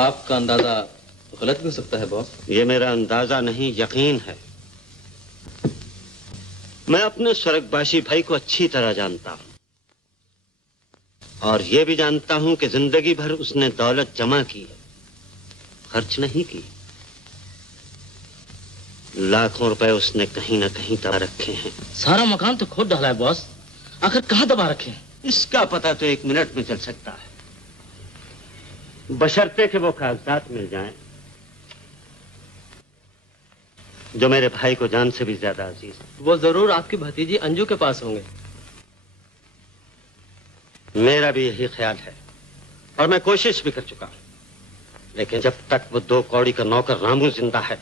आपका अंदाजा गलत भी हो सकता है बॉस। ये मेरा अंदाजा नहीं, यकीन है। मैं अपने स्वर्गवासी भाई को अच्छी तरह जानता हूं और ये भी जानता हूं कि जिंदगी भर उसने दौलत जमा की है, खर्च नहीं की। लाखों रुपए उसने कहीं ना कहीं दबा रखे हैं। सारा मकान तो खोद डाला है बॉस, आखिर कहां दबा रखे हैं? इसका पता तो 1 मिनट में चल सकता है, बशर्ते कि वो कागजात मिल जाएं जो मेरे भाई को जान से भी ज्यादा अजीज है। वो जरूर आपकी भतीजी अंजू के पास होंगे। मेरा भी यही ख्याल है और मैं कोशिश भी कर चुका हूं, लेकिन जब तक वो 2 कौड़ी का नौकर रामू जिंदा है,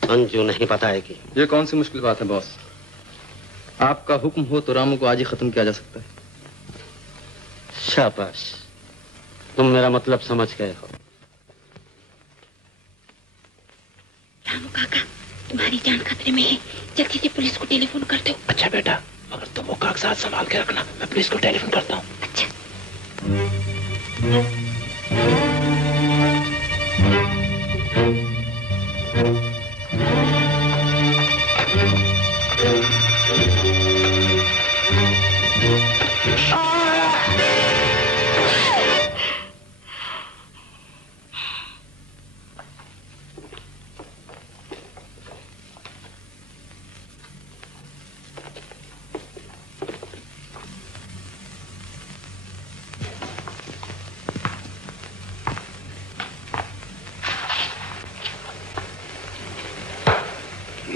अंजू नहीं बताएगी। ये कौन सी मुश्किल बात है बॉस? आपका हुक्म हो तो रामू को आज ही खत्म किया जा सकता है। शाबाश, तुम मेरा मतलब समझ गए हो। रामू काका, तुम्हारी जान खतरे में है, जल्दी से पुलिस को टेलीफोन कर दो। अच्छा बेटा, मगर तुम वो कागजात संभाल के रखना, मैं पुलिस को टेलीफोन करता हूँ। अच्छा।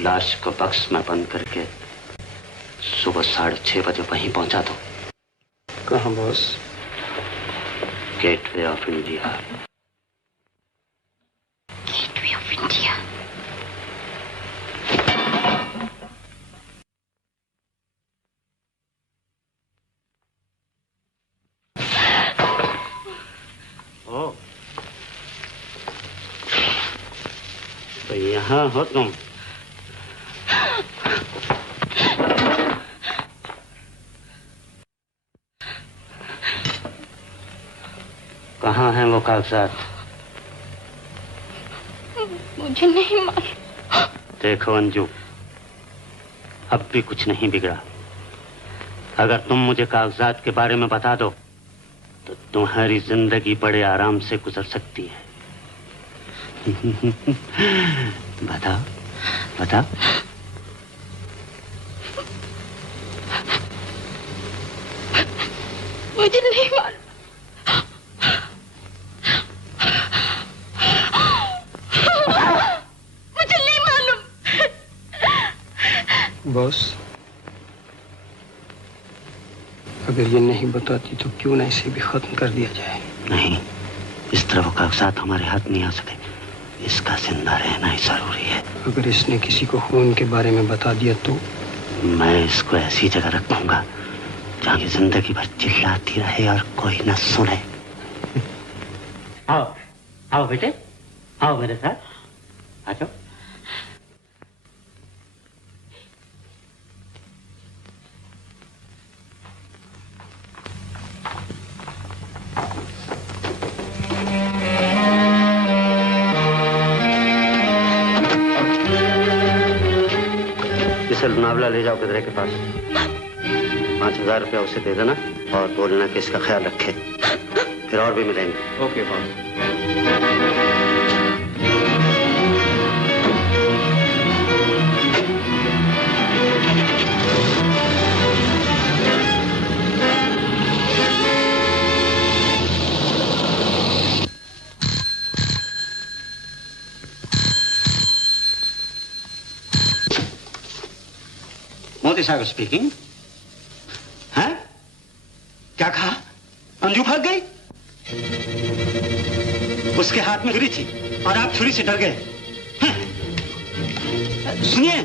लाश को बक्स में बंद करके सुबह 6:30 बजे वहीं पहुंचा दो। कहाँ boss? Gateway of India. Gateway of India. ओ, तो यहाँ हो तुम? कहाँ हैं वो कागजात? मुझे नहीं मालूम। देखो अंजू, अब भी कुछ नहीं बिगड़ा। अगर तुम मुझे कागजात के बारे में बता दो तो तुम्हारी जिंदगी बड़े आराम से गुजर सकती है। बताओ बताओ। मुझे नहीं मालूम। मुझे नहीं मालूम। बॉस, अगर ये नहीं बताती तो क्यों ना इसे भी खत्म कर दिया जाए? नहीं, इस तरह वो कागजात हमारे हाथ नहीं आ सके। इसका जिंदा रहना ही जरूरी है। अगर इसने किसी को खून के बारे में बता दिया तो? मैं इसको ऐसी जगह रखूंगा जहाँ की जिंदगी भर चिल्लाती रहे और कोई न सुने। आओ आओ बेटे, आओ मेरे साथ, आ जाओ। इसे लोनावला ले जाओ किधरे के पास। 5000 रुपया उसे दे देना और बोलना कि इसका ख्याल रखे, फिर और भी मिलेंगे। Okay boss. मोदी साहब स्पीकिंग। हैं? क्या कहा? अंजू भाग गई? उसके हाथ में छुरी थी और आप छुरी से डर गए। सुनिए,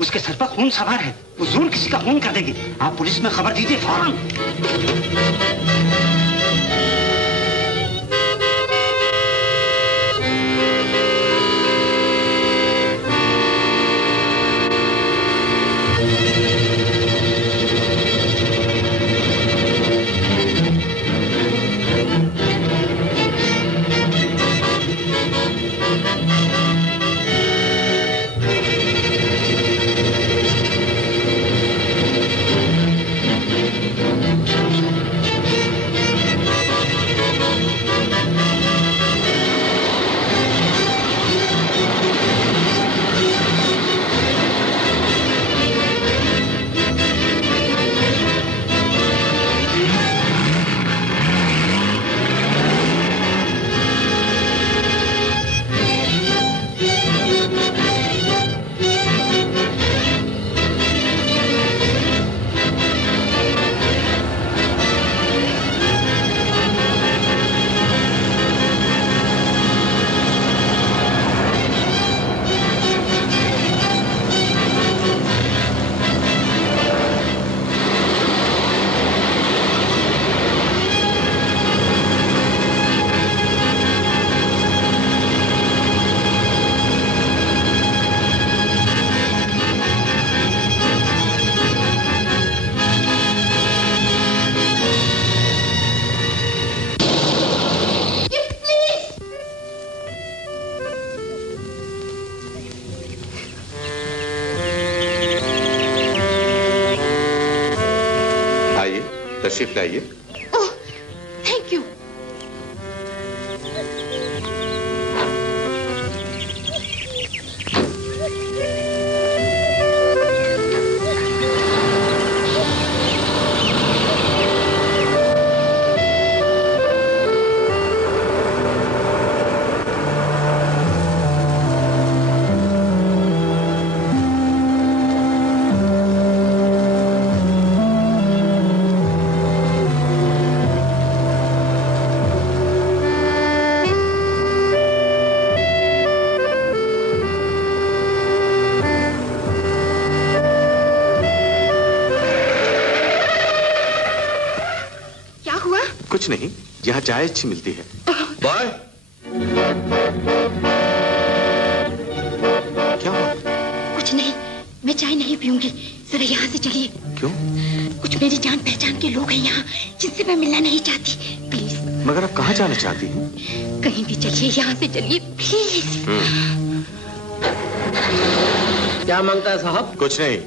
उसके सर पर खून सवार है, वो जरूर किसी का खून कर देगी। आप पुलिस में खबर दीजिए फौरन। तशरीफ लाइए। ओह, थैंक यू। कुछ नहीं, यहाँ चाय अच्छी मिलती है। बॉय, क्या हुआ? कुछ नहीं, मैं चाय नहीं पीऊंगी। जरा यहाँ से चलिए। क्यों? कुछ मेरी जान पहचान के लोग हैं यहाँ, जिनसे मैं मिलना नहीं चाहती। प्लीज। मगर आप कहाँ जाना चाहती हैं? कहीं भी चलिए, यहाँ से चलिए प्लीज। क्या मांगता है साहब? कुछ नहीं।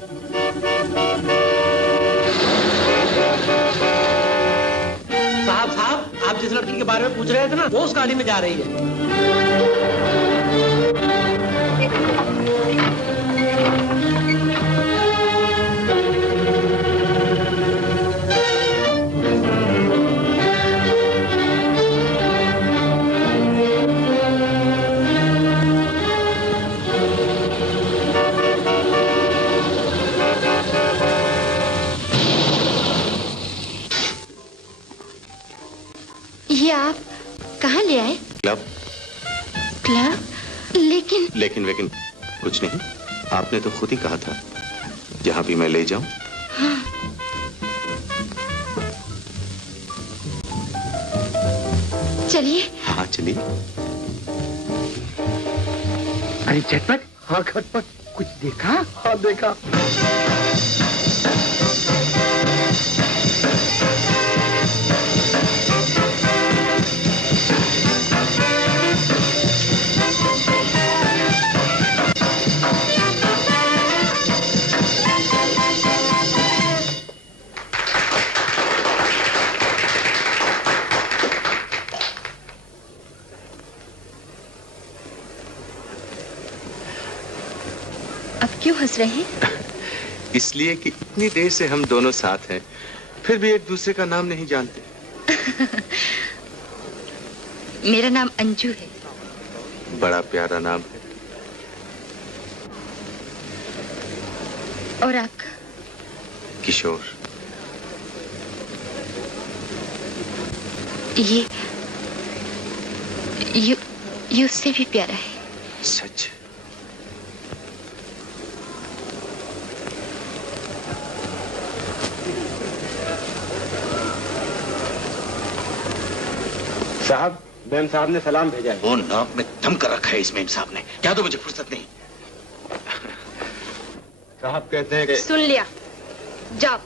साहब, आप जिस लड़की के बारे में पूछ रहे थे ना, वो उस गाड़ी में जा रही है। ये आप कहाँ ले आए? क्लब। क्लब? लेकिन कुछ नहीं। आपने तो खुद ही कहा था जहाँ भी मैं ले जाऊं। हाँ। चलिए। हाँ चलिए। अरे झटपट। हाँ खटपट। कुछ देखा? हाँ देखा। क्यों हंस रहे हैं? इसलिए कि इतनी देर से हम दोनों साथ हैं, फिर भी एक दूसरे का नाम नहीं जानते। मेरा नाम अंजू है। बड़ा प्यारा नाम है। और आपका? किशोर। ये उससे भी प्यारा है। सच? साहब, मेम साहब ने सलाम भेजा है। वो नाक में दम कर रखा है इस मेम साहब ने। क्या तो मुझे फुर्सत नहीं। साहब कहते हैं कि सुन लिया, जाओ।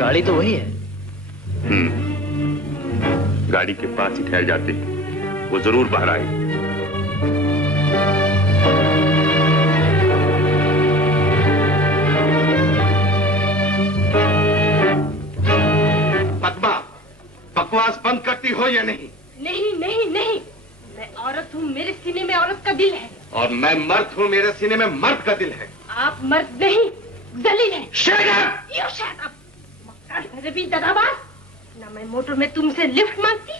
गाड़ी तो वही है। गाड़ी के पास ही ठहर जाते हैं, वो जरूर बाहर आए। पद्मा, बकवास बंद करती हो या नहीं? नहीं नहीं नहीं, मैं औरत हूँ, मेरे सीने में औरत का दिल है। और मैं मर्द हूँ, मेरे सीने में मर्द का दिल है। आप मर्द नहीं, दलील है। Shut up! You shut up! भी दगाबाज। ना मैं मोटर में तुमसे लिफ्ट मांगती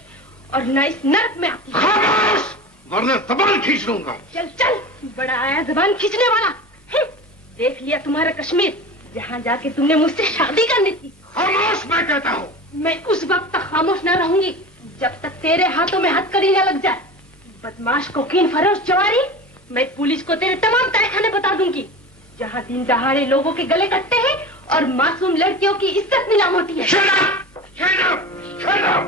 और ना इस नर्क में आती। खामोश, वरना जबान खींच लूंगा। चल चल, बड़ा आया जबान खींचने वाला। देख लिया तुम्हारा कश्मीर, जहाँ जाके तुमने मुझसे शादी करनी थी। खामोश, मैं कहता हूँ। मैं उस वक्त तक खामोश न रहूंगी जब तक तेरे हाथों में हथकड़ी न लग जाए। बदमाश कोकीन फरोश जवारी, मैं पुलिस को तेरे तमाम तहखाने बता दूंगी, जहाँ दिन दहाड़े लोगों के गले कटते हैं और मासूम लड़कियों की इज्जत नीलाम होती है। Shut up! Shut up! Shut up!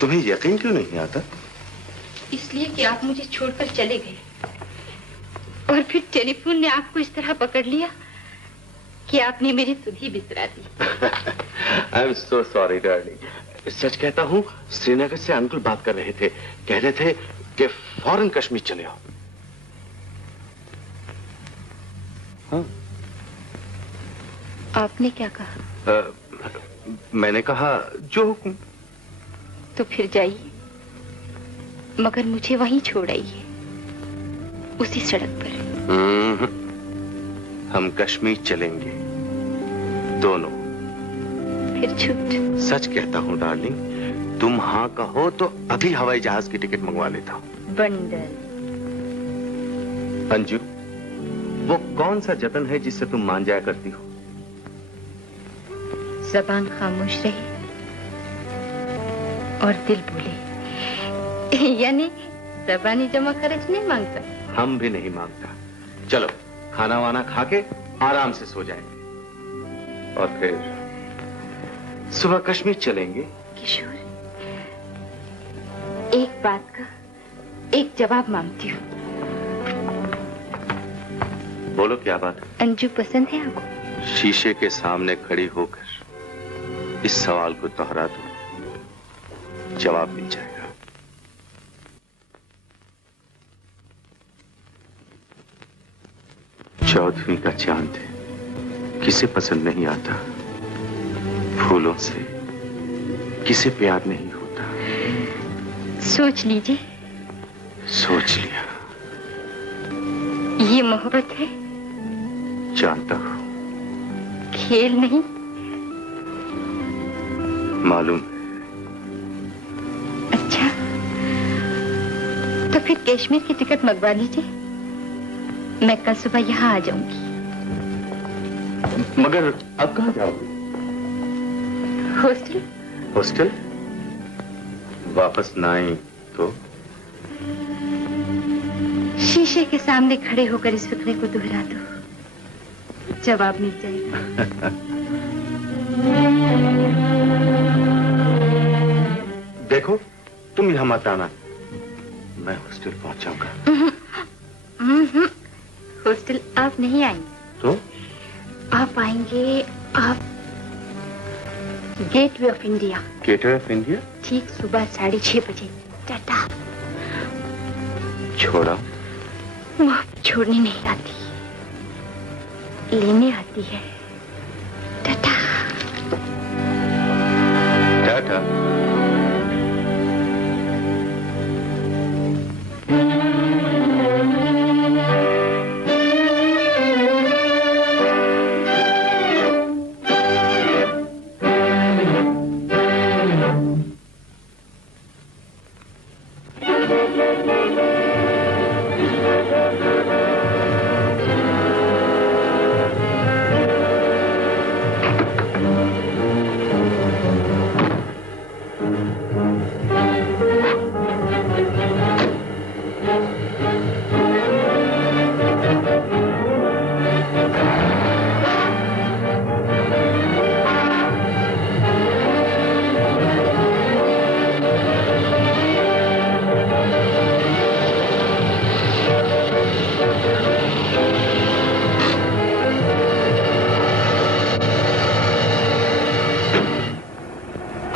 तुम्हें यकीन क्यों नहीं आता? इसलिए कि आप मुझे छोड़कर चले गए और फिर टेलीफोन ने आपको इस तरह पकड़ लिया कि आपने मेरी सुध ही बिसरा दी। I am so sorry darling. सच कहता हूँ, श्रीनगर से अंकल बात कर रहे थे, कह रहे थे कि फौरन कश्मीर चले आओ। हाँ। आपने क्या कहा? मैंने कहा जो हुक्म। तो फिर जाइए, मगर मुझे वहीं छोड़ आइए, उसी सड़क पर। हम कश्मीर चलेंगे दोनों। फिर छुट। सच कहता हूँ डार्लिंग, तुम हाँ कहो तो अभी हवाई जहाज की टिकट मंगवा लेता हूँ। बंडल। अंजू, वो कौन सा जतन है जिससे तुम मान जाया करती हो? ज़बान खामोश रहे और दिल बोले। यानी ज़बानी जमा खर्च नहीं मांगता। हम भी नहीं मांगता। चलो खाना वाना खा के आराम से सो जाएंगे और फिर सुबह कश्मीर चलेंगे। किशोर, एक बात का एक जवाब मांगती हूँ। बोलो क्या बात? अंजू पसंद है आपको? शीशे के सामने खड़ी होकर इस सवाल को दोहरा दो, जवाब मिल जाएगा। चौदहवीं का चांद किसे पसंद नहीं आता? फूलों से किसे प्यार नहीं होता? सोच लीजिए। सोच लिया। ये मोहब्बत है? जानता हूं। खेल नहीं? मालूम। अच्छा, तो फिर कश्मीर की टिकट मंगवा लीजिए, मैं कल सुबह यहाँ आ जाऊंगी। मगर अब कहाँ जाओगे? हॉस्टल। हॉस्टल? वापस ना आई तो? शीशे के सामने खड़े होकर इस फिक्रे को दोहरा दो, जवाब मिल जाएगा। देखो, तुम यहां मत आना, मैं हॉस्टल पहुंचाऊंगा। हॉस्टल आप नहीं आएंगे। तो? आप आएंगे, आप gateway of India. Gateway of India? ठीक सुबह 6:30 बजे। टाटा। छोड़ा? वो छोड़ने नहीं आती, लेने आती है। टाटा। टाटा।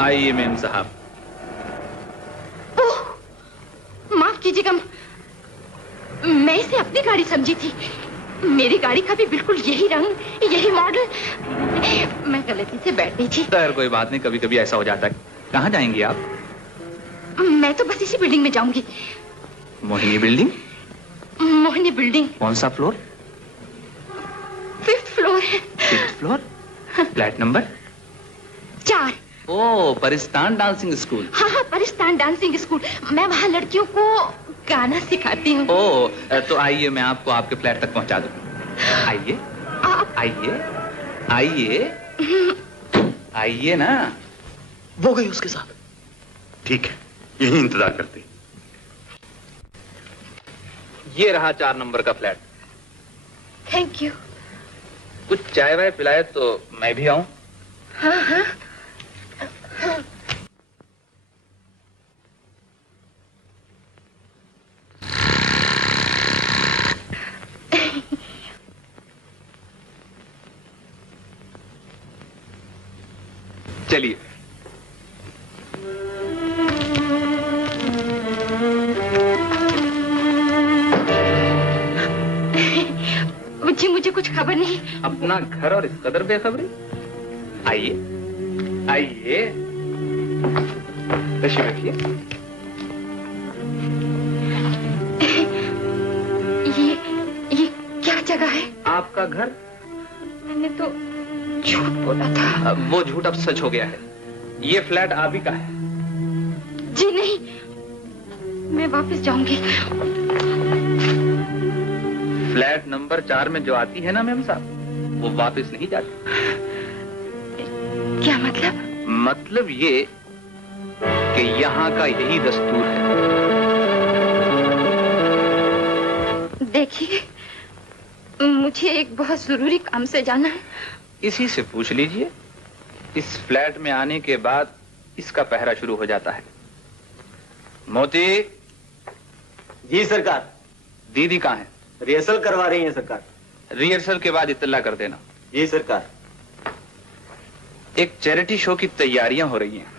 आइए मेम साहब। ओह, माफ कीजिएगा, मैं इसे अपनी गाड़ी समझी थी। मेरी गाड़ी का भी बिल्कुल यही रंग, यही मॉडल। मैं गलती से बैठ गई थी। सर कोई बात नहीं, कभी कभी ऐसा हो जाता है। कहाँ जाएंगी आप? मैं तो बस इसी बिल्डिंग में जाऊंगी। मोहिनी बिल्डिंग? मोहिनी बिल्डिंग। कौन सा फ्लोर? 5th फ्लोर है। 5th floor? Flat number 4। ओ, परिस्तान डांसिंग स्कूल। हाँ हाँ, परिस्तान डांसिंग स्कूल। मैं वहाँ लड़कियों को गाना सिखाती हूँ। ओ, तो आइए मैं आपको आपके फ्लैट तक पहुँचा दूँ। आइए आइए आइए आइए ना। वो गई उसके साथ। ठीक है, यही इंतजार करते। ये रहा 4 नंबर का फ्लैट। Thank you. कुछ चाय वाय पिलाए तो मैं भी आऊं? हाँ हाँ। चलिए। जी मुझे कुछ खबर नहीं। अपना घर और इस कदर बेखबरी। आइए आइए, तशरीफ रखिए। ये क्या जगह है? आपका घर। मैंने तो झूठ बोला था। अब वो झूठ अब सच हो गया है। ये फ्लैट आप ही का है। जी नहीं, मैं वापस जाऊंगी। फ्लैट नंबर 4 में जो आती है ना मेम साहब, वो वापस नहीं जाती। क्या मतलब? मतलब ये कि यहाँ का यही दस्तूर है। देखिए, मुझे एक बहुत जरूरी काम से जाना है। इसी से पूछ लीजिए। इस फ्लैट में आने के बाद इसका पहरा शुरू हो जाता है। मोती। जी सरकार। दीदी कहाँ है? रिहर्सल करवा रही हैं सरकार। रिहर्सल के बाद इत्तला कर देना। जी सरकार। एक चैरिटी शो की तैयारियां हो रही हैं।